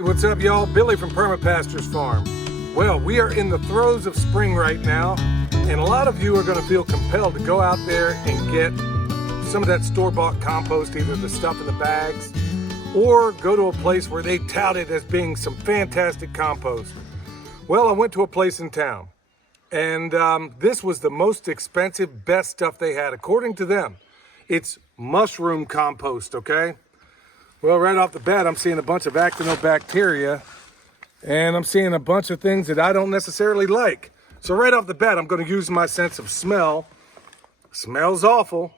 What's up, y'all? Billy from Perma Pastures Farm. Well, we are in the throes of spring right now, and a lot of you are going to feel compelled to go out there and get some of that store-bought compost, either the stuff in the bags, or go to a place where they tout it as being some fantastic compost. Well, I went to a place in town, and this was the most expensive, best stuff they had. According to them, it's mushroom compost, okay? Well, right off the bat, I'm seeing a bunch of actinobacteria, and I'm seeing a bunch of things that I don't necessarily like. So right off the bat, I'm going to use my sense of smell. Smells awful.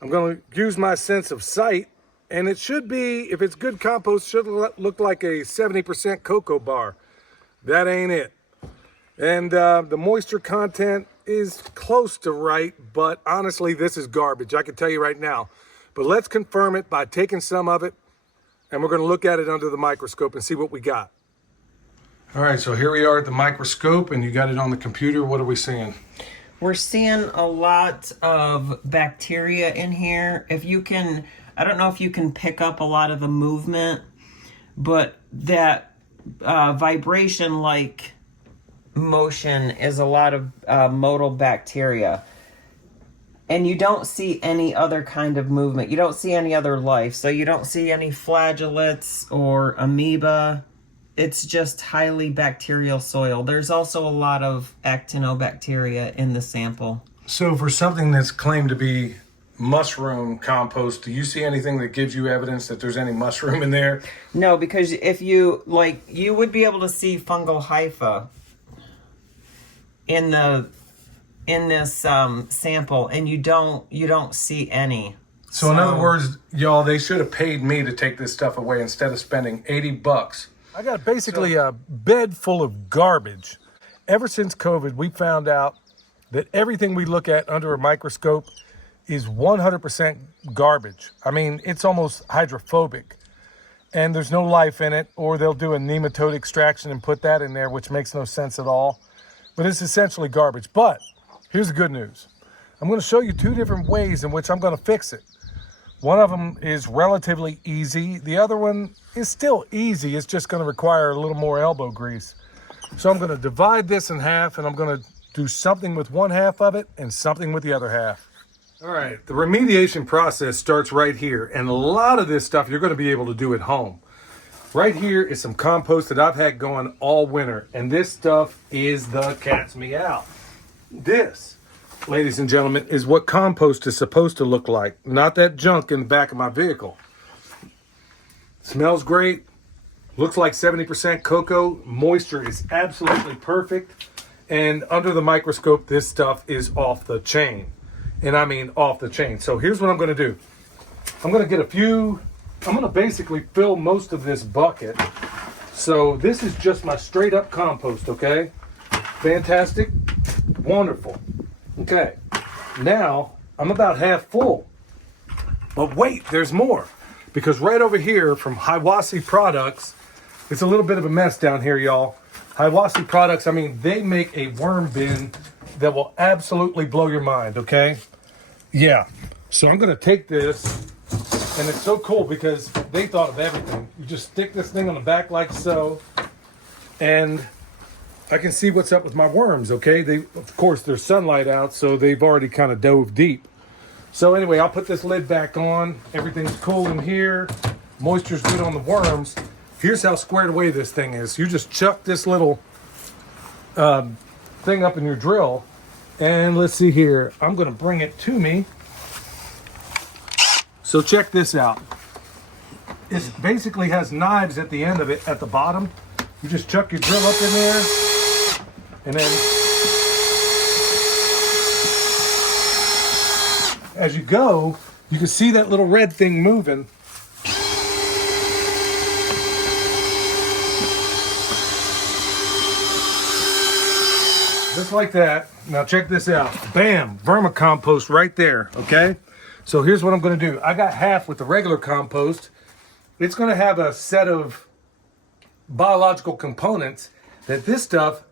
I'm going to use my sense of sight, and it should be, if it's good compost, should look like a 70% cocoa bar. That ain't it. And the moisture content is close to right, but honestly, this is garbage. I can tell you right now. But let's confirm it by taking some of it, and we're going to look at it under the microscope and see what we got. All right, so here we are at the microscope, and you got it on the computer. What are we seeing? We're seeing a lot of bacteria in here. If you can, I don't know if you can pick up a lot of the movement, but that vibration-like motion is a lot of motile bacteria. And you don't see any other kind of movement. You don't see any other life. So you don't see any flagellates or amoeba. It's just highly bacterial soil. There's also a lot of actinobacteria in the sample. So for something that's claimed to be mushroom compost, do you see anything that gives you evidence that there's any mushroom in there? No, because if you, you would be able to see fungal hyphae in this sample, and you don't see any. So in other words, y'all, they should have paid me to take this stuff away instead of spending $80. I got basically a bed full of garbage. Ever since COVID, we found out that everything we look at under a microscope is 100% garbage. I mean, it's almost hydrophobic, and there's no life in it, or they'll do a nematode extraction and put that in there, which makes no sense at all. But it's essentially garbage. But here's the good news. I'm going to show you two different ways in which I'm going to fix it. One of them is relatively easy. The other one is still easy. It's just going to require a little more elbow grease. So I'm going to divide this in half, and I'm going to do something with one half of it and something with the other half. All right, the remediation process starts right here, and a lot of this stuff you're going to be able to do at home. Right here is some compost that I've had going all winter, and this stuff is the cat's meow. This, ladies and gentlemen, is what compost is supposed to look like, not that junk in the back of my vehicle. Smells great, looks like 70% cocoa, moisture is absolutely perfect, and under the microscope, this stuff is off the chain. And I mean off the chain. So here's what I'm going to do. I'm going to basically fill most of this bucket. So this is just my straight up compost, okay? Fantastic. Wonderful. Okay. Now, I'm about half full. But wait, there's more. Because right over here from Hiwassee Products, it's a little bit of a mess down here, y'all. Hiwassee Products, I mean, they make a worm bin that will absolutely blow your mind, okay? Yeah. So I'm going to take this, and it's so cool because they thought of everything. You just stick this thing on the back like so, and I can see what's up with my worms, okay? Of course, there's sunlight out, so they've already kind of dove deep. So anyway, I'll put this lid back on. Everything's cool in here. Moisture's good on the worms. Here's how squared away this thing is. You just chuck this little thing up in your drill, and let's see here. I'm going to bring it to me. So check this out. It basically has knives at the end of it at the bottom. You just chuck your drill up in there, and then as you go, you can see that little red thing moving. Just like that. Now check this out. Bam, vermicompost right there, okay? So here's what I'm going to do. I got half with the regular compost. It's going to have a set of biological components that this stuff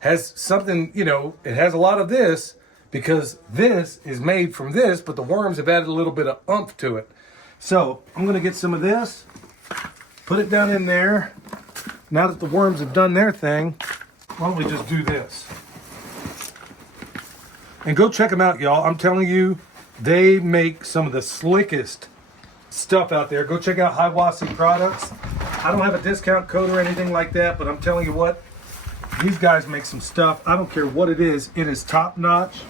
has something, it has a lot of this because this is made from this, but the worms have added a little bit of oomph to it. So I'm going to get some of this, put it down in there, now that the worms have done their thing, why don't we just do this? And go check them out, y'all. I'm telling you, they make some of the slickest stuff out there. Go check out Hiwassee Products. I don't have a discount code or anything like that, but I'm telling you what, these guys make some stuff. I don't care what it is top notch,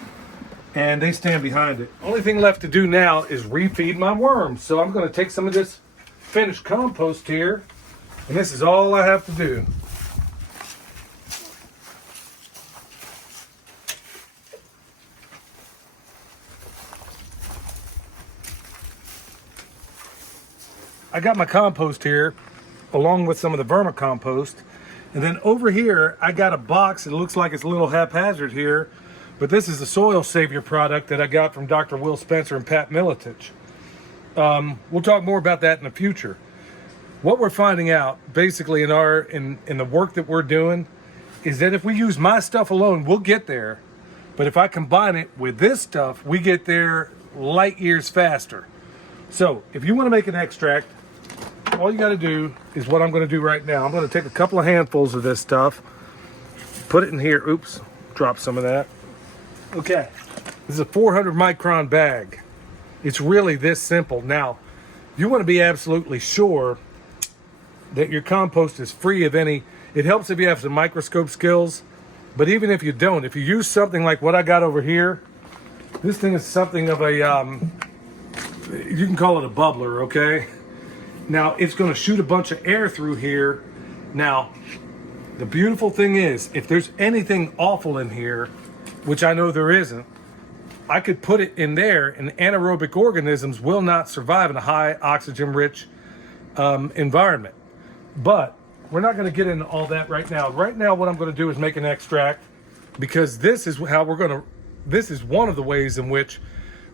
and they stand behind it. Only thing left to do now is refeed my worms. So I'm going to take some of this finished compost here, and this is all I have to do. I got my compost here along with some of the vermicompost, and then over here I got a box. It looks like it's a little haphazard here, but this is the Soil Savior product that I got from Dr. Will Spencer and Pat Militich. We'll talk more about that in the future. What we're finding out basically in the work that we're doing is that if we use my stuff alone, we'll get there, but if I combine it with this stuff, we get there light years faster. So if you want to make an extract, all you got to do is what I'm going to do right now. I'm going to take a couple of handfuls of this stuff, put it in here. Oops, drop some of that. Okay, this is a 400 micron bag. It's really this simple. Now, you want to be absolutely sure that your compost is free of any. It helps if you have some microscope skills, but even if you don't, if you use something like what I got over here, this thing is something of a, you can call it a bubbler, okay? Now, it's going to shoot a bunch of air through here. Now, the beautiful thing is, if there's anything awful in here, which I know there isn't, I could put it in there, and anaerobic organisms will not survive in a high oxygen-rich environment. But we're not going to get into all that right now. Right now, what I'm going to do is make an extract, because this is how we're going to, this is one of the ways in which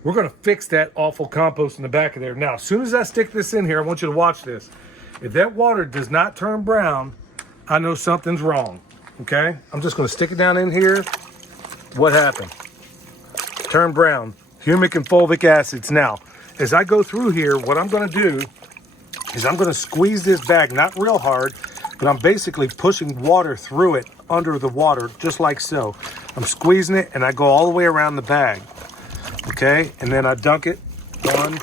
we're going to fix that awful compost in the back of there. Now, as soon as I stick this in here, I want you to watch this. If that water does not turn brown, I know something's wrong, okay? I'm just going to stick it down in here. What happened? Turn brown. Humic and fulvic acids. Now, as I go through here, what I'm going to do is I'm going to squeeze this bag, not real hard, but I'm basically pushing water through it, under the water, just like so. I'm squeezing it, and I go all the way around the bag. Okay, and then I dunk it 1,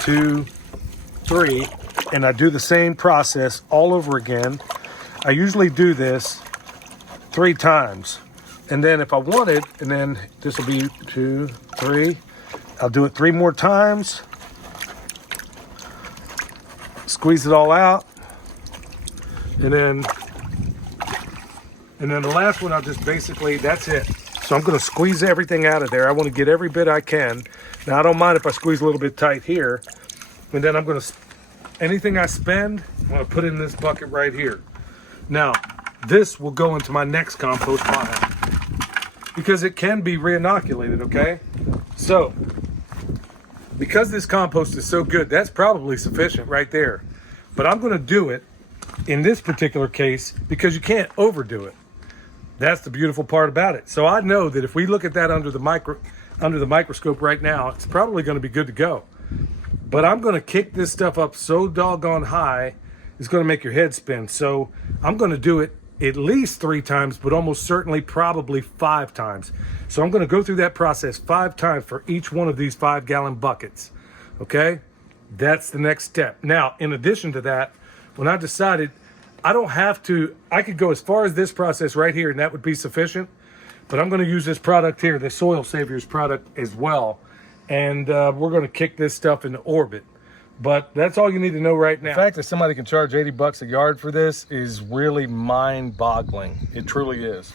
2, 3, and I do the same process all over again. I usually do this 3 times, and then if I wanted, and then this will be 2, 3, I'll do it 3 more times, squeeze it all out, and then the last one I'll just basically, that's it. So I'm going to squeeze everything out of there. I want to get every bit I can. Now, I don't mind if I squeeze a little bit tight here. And then I'm going to, anything I spend, I'm going to put in this bucket right here. Now, this will go into my next compost pile, because it can be re-inoculated, okay? So, because this compost is so good, that's probably sufficient right there. But I'm going to do it in this particular case because you can't overdo it. That's the beautiful part about it. So I know that if we look at that under the microscope right now, it's probably going to be good to go. But I'm going to kick this stuff up so doggone high, it's going to make your head spin. So I'm going to do it at least 3 times, but almost certainly probably 5 times. So I'm going to go through that process 5 times for each one of these 5-gallon buckets. Okay? That's the next step. Now, in addition to that, when I decided I don't have to, I could go as far as this process right here, and that would be sufficient. But I'm going to use this product here, the Soil Saviors product as well. And we're going to kick this stuff into orbit. But that's all you need to know right now. The fact that somebody can charge 80 bucks a yard for this is really mind-boggling. It truly is.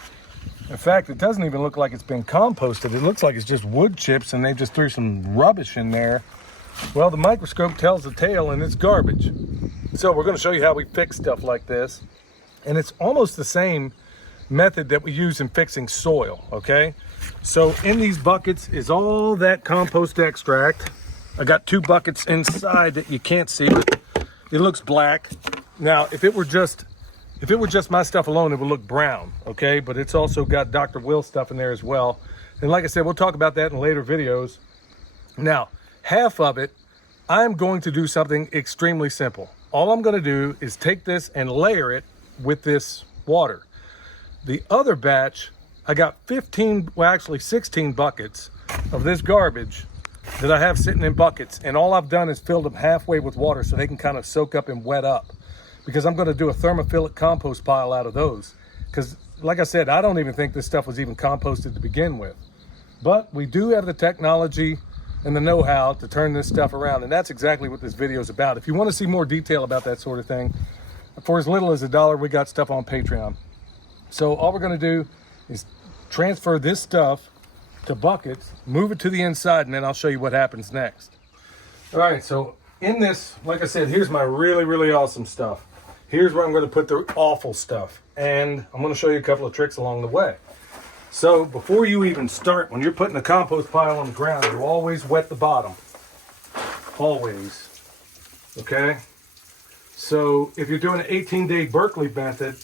In fact, it doesn't even look like it's been composted. It looks like it's just wood chips, and they just threw some rubbish in there. Well, the microscope tells the tale, and it's garbage. So we're going to show you how we fix stuff like this. And it's almost the same method that we use in fixing soil, okay? So in these buckets is all that compost extract. I got 2 buckets inside that you can't see, but it looks black. Now, if it were just my stuff alone, it would look brown, okay? But it's also got Dr. Will stuff in there as well. And like I said, we'll talk about that in later videos. Now, half of it, I'm going to do something extremely simple. All I'm going to do is take this and layer it with this water. The other batch, I got 15, well actually 16 buckets of this garbage that I have sitting in buckets, and all I've done is filled them halfway with water so they can kind of soak up and wet up, because I'm going to do a thermophilic compost pile out of those, because like I said, I don't even think this stuff was even composted to begin with. But we do have the technology and the know-how to turn this stuff around, and that's exactly what this video is about. If you want to see more detail about that sort of thing, for as little as $1, we got stuff on Patreon. So all we're going to do is transfer this stuff to buckets, move it to the inside, and then I'll show you what happens next. All right, so in this, like I said, here's my really, really awesome stuff. Here's where I'm going to put the awful stuff, and I'm going to show you a couple of tricks along the way. So before you even start, when you're putting a compost pile on the ground, you always wet the bottom. Always. Okay? So if you're doing an 18-day Berkeley method,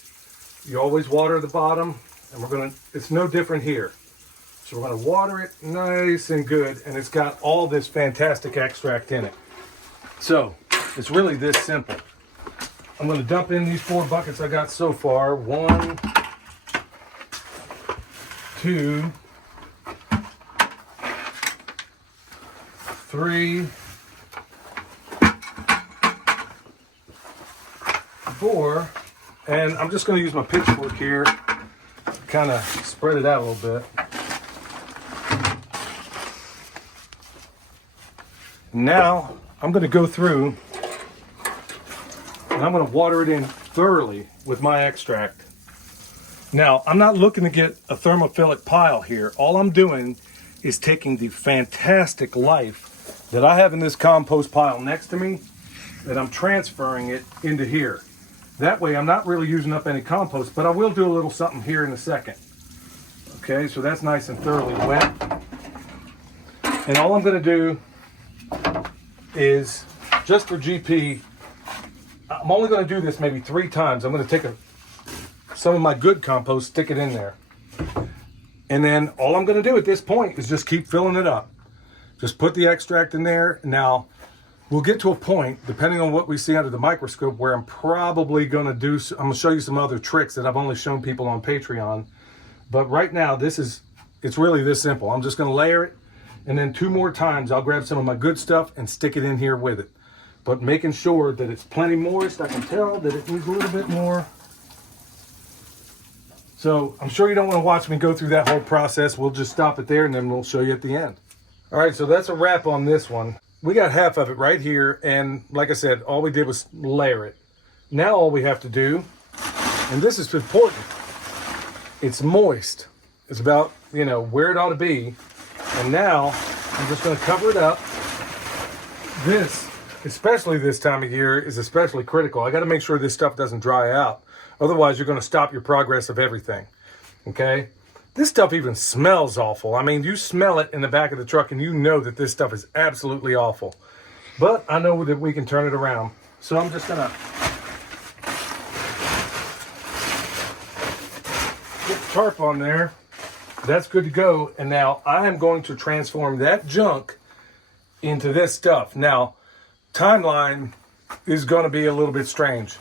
you always water the bottom, and it's no different here. So we're gonna water it nice and good, and it's got all this fantastic extract in it. So it's really this simple. I'm gonna dump in these 4 buckets I got so far. 1, 2, 3, 4, and I'm just going to use my pitchfork here, kind of spread it out a little bit. Now I'm going to go through and I'm going to water it in thoroughly with my extract. Now, I'm not looking to get a thermophilic pile here. All I'm doing is taking the fantastic life that I have in this compost pile next to me, that I'm transferring it into here. That way, I'm not really using up any compost, but I will do a little something here in a second. Okay, so that's nice and thoroughly wet. And all I'm going to do is, just for GP, I'm only going to do this maybe 3 times. I'm going to take some of my good compost, stick it in there. And then all I'm going to do at this point is just keep filling it up. Just put the extract in there. Now, we'll get to a point, depending on what we see under the microscope, where I'm probably going to I'm going to show you some other tricks that I've only shown people on Patreon. But right now, it's really this simple. I'm just going to layer it, and then 2 more times, I'll grab some of my good stuff and stick it in here with it. But making sure that it's plenty moist. I can tell that it needs a little bit more. So I'm sure you don't want to watch me go through that whole process. We'll just stop it there, and then we'll show you at the end. All right, so that's a wrap on this one. We got half of it right here, and like I said, all we did was layer it. Now all we have to do, and this is important, it's moist. It's about, where it ought to be. And now I'm just going to cover it up. This, especially this time of year, is especially critical. I got to make sure this stuff doesn't dry out. Otherwise, you're going to stop your progress of everything. Okay? This stuff even smells awful. I mean, you smell it in the back of the truck and you know that this stuff is absolutely awful. But I know that we can turn it around. So I'm just going to get the tarp on there. That's good to go. And now I am going to transform that junk into this stuff. Now, timeline is going to be a little bit strange,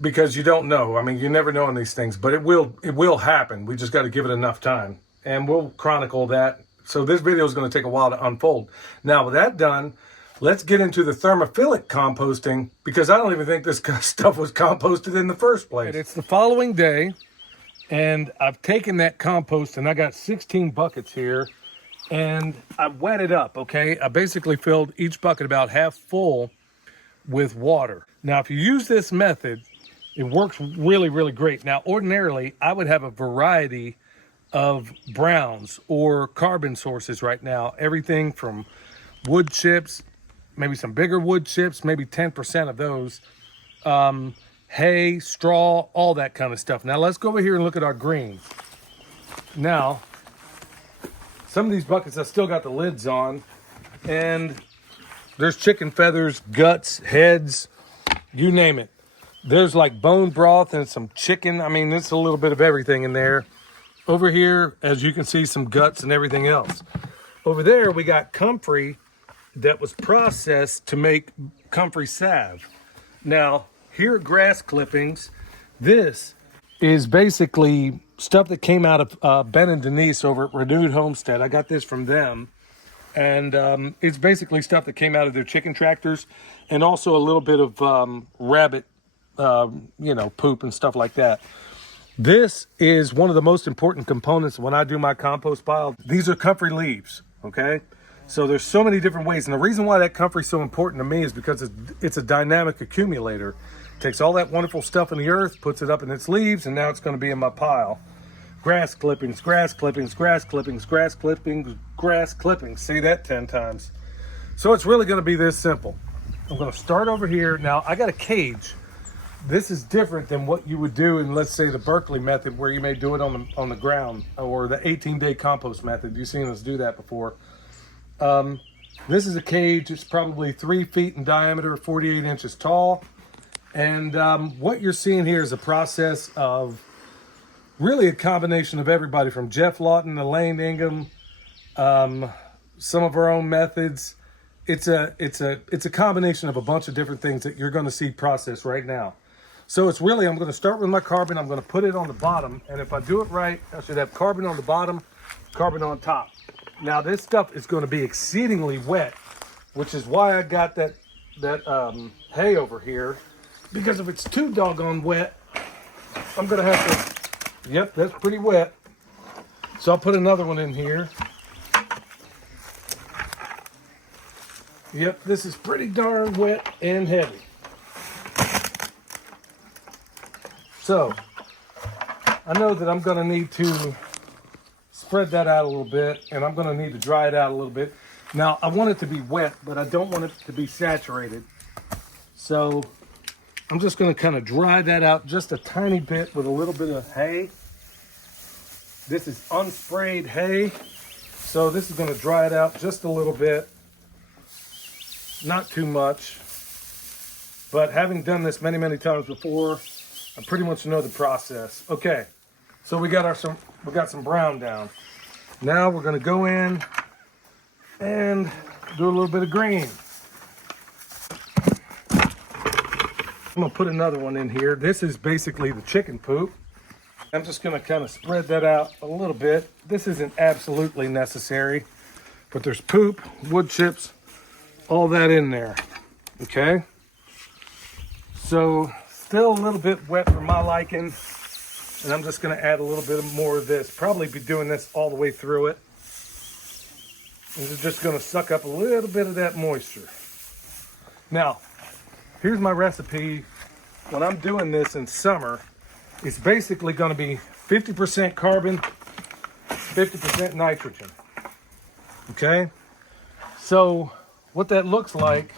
because you don't know. I mean, you never know on these things, but it will happen. We just got to give it enough time, and we'll chronicle that. So this video is going to take a while to unfold. Now, with that done, let's get into the thermophilic composting, because I don't even think this stuff was composted in the first place. It's the following day, and I've taken that compost, and I got 16 buckets here, and I wet it up, okay? I basically filled each bucket about half full with water. Now, if you use this method, it works really, really great. Now, ordinarily, I would have a variety of browns or carbon sources right now. Everything from wood chips, maybe some bigger wood chips, maybe 10% of those. Hay, straw, all that kind of stuff. Now, let's go over here and look at our green. Now, some of these buckets, I still got the lids on. And there's chicken feathers, guts, heads, you name it. There's like bone broth and some chicken. I mean, it's a little bit of everything in there. Over here, as you can see, some guts and everything else. Over there, we got comfrey that was processed to make comfrey salve. Now, here are grass clippings This is basically stuff that came out of Ben and Denise over at Renewed Homestead. I got this from them. And it's basically stuff that came out of their chicken tractors, and also a little bit of rabbit, poop and stuff like that. This is one of the most important components when I do my compost pile. These are comfrey leaves, okay? So there's so many different ways. And the reason why that comfrey is so important to me is because it's a dynamic accumulator. It takes all that wonderful stuff in the earth, puts it up in its leaves, and now it's going to be in my pile. Grass clippings, grass clippings, grass clippings, grass clippings, grass clippings. Say that 10 times. So it's really going to be this simple. I'm going to start over here. Now, I got a cage. This is different than what you would do in, let's say, the Berkeley method, where you may do it on the ground, or the 18-day compost method. You've seen us do that before. This is a cage. It's probably 3 feet in diameter, 48 inches tall. And what you're seeing here is a process of really a combination of everybody from Jeff Lawton, Elaine Ingham, some of our own methods. It's a combination of a bunch of different things that you're going to see processed right now. So it's really, I'm going to start with my carbon. I'm going to put it on the bottom, and if I do it right, I should have carbon on the bottom, carbon on top. Now this stuff is going to be exceedingly wet, which is why I got that hay over here, because if it's too doggone wet, I'm going to have to. Yep, that's pretty wet. So I'll put another one in here. Yep, this is pretty darn wet and heavy. So I know that I'm going to need to spread that out a little bit, and I'm going to need to dry it out a little bit. Now, I want it to be wet, but I don't want it to be saturated. So I'm just going to kind of dry that out just a tiny bit with a little bit of hay. This is unsprayed hay, so this is going to dry it out just a little bit. Not too much, but having done this many, many times before, I pretty much know the process. Okay, so we got some brown down. Now we're going to go in and do a little bit of green. I'm going to put another one in here. This is basically the chicken poop. I'm just going to kind of spread that out a little bit. This isn't absolutely necessary, but there's poop, wood chips, all that in there. Okay? So still a little bit wet for my liking, and I'm just going to add a little bit more of this. Probably be doing this all the way through it. This is just going to suck up a little bit of that moisture. Now, here's my recipe. When I'm doing this in summer, it's basically going to be 50% carbon, 50% nitrogen. Okay? So what that looks like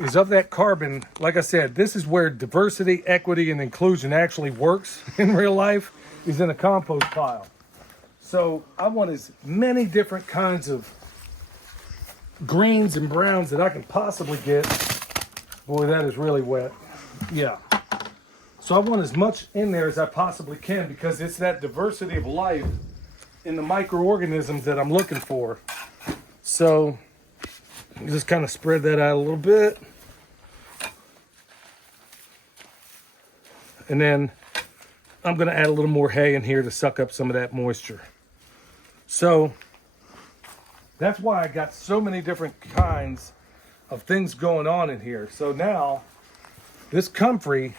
is, of that carbon, like I said, this is where diversity, equity, and inclusion actually works in real life, is in a compost pile. So I want as many different kinds of greens and browns that I can possibly get. Boy, that is really wet. Yeah. So I want as much in there as I possibly can, because it's that diversity of life in the microorganisms that I'm looking for. So just kind of spread that out a little bit. And then I'm going to add a little more hay in here to suck up some of that moisture. So that's why I got so many different kinds of things going on in here. So now this comfrey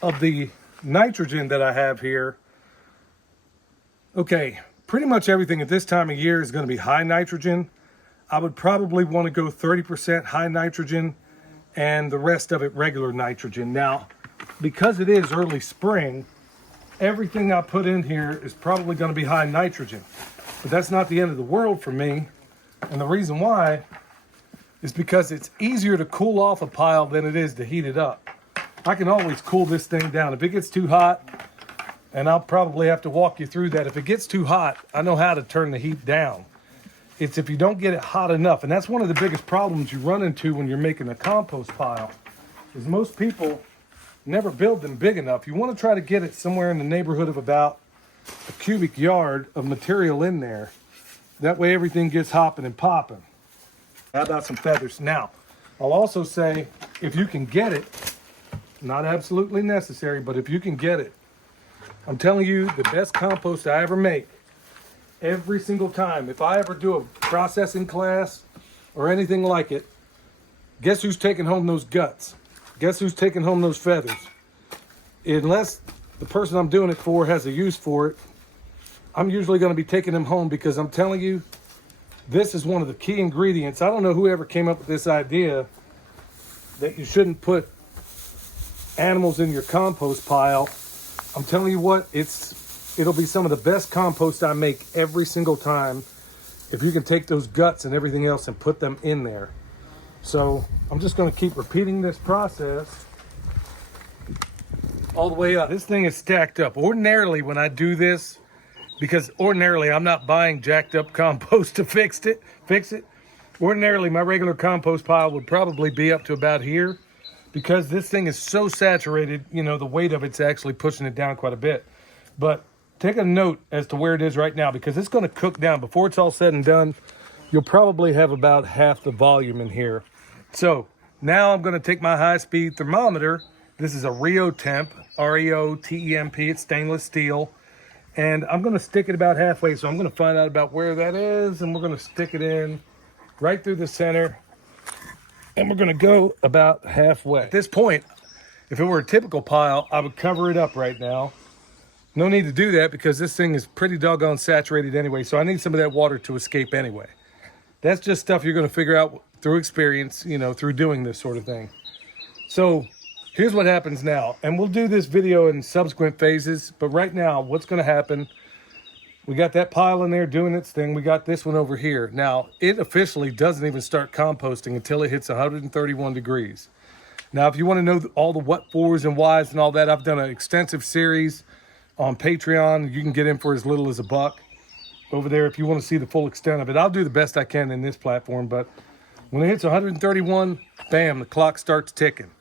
of the nitrogen that I have here, okay, pretty much everything at this time of year is going to be high nitrogen. I would probably want to go 30% high nitrogen and the rest of it regular nitrogen. Now, because it is early spring, everything I put in here is probably going to be high nitrogen. But that's not the end of the world for me. And the reason why is because it's easier to cool off a pile than it is to heat it up. I can always cool this thing down. If it gets too hot, and I'll probably have to walk you through that. If it gets too hot, I know how to turn the heat down. It's if you don't get it hot enough. And that's one of the biggest problems you run into when you're making a compost pile, is most people never build them big enough. You want to try to get it somewhere in the neighborhood of about a cubic yard of material in there. That way everything gets hopping and popping. How about some feathers? Now, I'll also say, if you can get it, Not absolutely necessary, but if you can get it, I'm telling you, the best compost I ever make, every single time. If I ever do a processing class or anything like it, guess who's taking home those guts? Guess who's taking home those feathers? Unless the person I'm doing it for has a use for it, I'm usually going to be taking them home, because I'm telling you, this is one of the key ingredients. I don't know whoever came up with this idea that you shouldn't put animals in your compost pile. I'm telling you what, it'll be some of the best compost I make every single time if you can take those guts and everything else and put them in there. So I'm just going to keep repeating this process all the way up. This thing is stacked up. Ordinarily, when I do this, because ordinarily I'm not buying jacked up compost to fix it. Ordinarily, my regular compost pile would probably be up to about here. Because this thing is so saturated, you know, the weight of it's actually pushing it down quite a bit. But take a note as to where it is right now, because it's going to cook down. Before it's all said and done, you'll probably have about half the volume in here. So now I'm going to take my high-speed thermometer. This is a Reotemp, R-E-O-T-E-M-P. It's stainless steel. And I'm going to stick it about halfway. So I'm going to find out about where that is, and we're going to stick it in right through the center. And we're going to go about halfway. At this point, if it were a typical pile, I would cover it up right now. No need to do that, because this thing is pretty doggone saturated anyway, so I need some of that water to escape anyway. That's just stuff you're going to figure out through experience, you know, through doing this sort of thing. So here's what happens now. And we'll do this video in subsequent phases, but right now, what's going to happen, we got that pile in there doing its thing. We got this one over here. Now, it officially doesn't even start composting until it hits 131 degrees. Now, if you want to know all the what fors and whys and all that, I've done an extensive series on Patreon. You can get in for as little as $1 over there if you want to see the full extent of it. I'll do the best I can in this platform, but when it hits 131, bam, the clock starts ticking.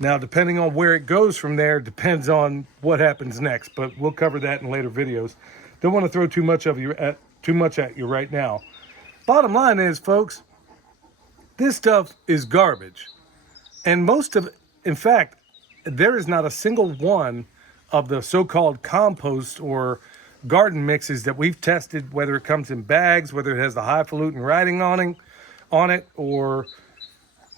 Now, depending on where it goes from there, depends on what happens next, but we'll cover that in later videos. Don't want to throw too much at you right now. Bottom line is, folks, this stuff is garbage. And in fact, there is not a single one of the so-called compost or garden mixes that we've tested, whether it comes in bags, whether it has the highfalutin writing on it, or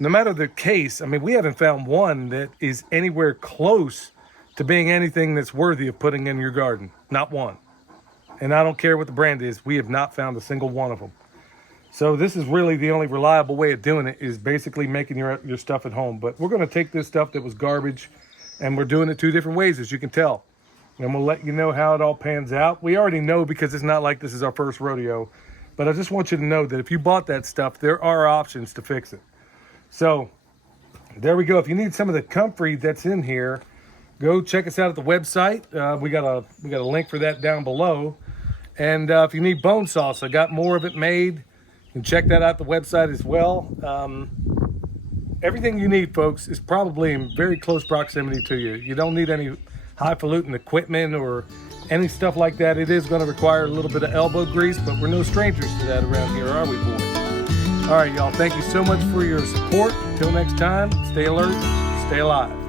no matter the case, I mean, we haven't found one that is anywhere close to being anything that's worthy of putting in your garden. Not one. And I don't care what the brand is, we have not found a single one of them. So this is really the only reliable way of doing it, is basically making your stuff at home. But we're going to take this stuff that was garbage, and we're doing it 2 different ways, as you can tell. And we'll let you know how it all pans out. We already know, because it's not like this is our first rodeo. But I just want you to know that if you bought that stuff, there are options to fix it. So there we go. If you need some of the comfrey that's in here, go check us out at the website. We got a link for that down below. And if you need bone sauce, I got more of it made. You can check that out at the website as well. Everything you need, folks, is probably in very close proximity to you. You don't need any highfalutin equipment or any stuff like that. It is going to require a little bit of elbow grease, but we're no strangers to that around here, are we, boys? All right, y'all. Thank you so much for your support. Until next time, stay alert, stay alive.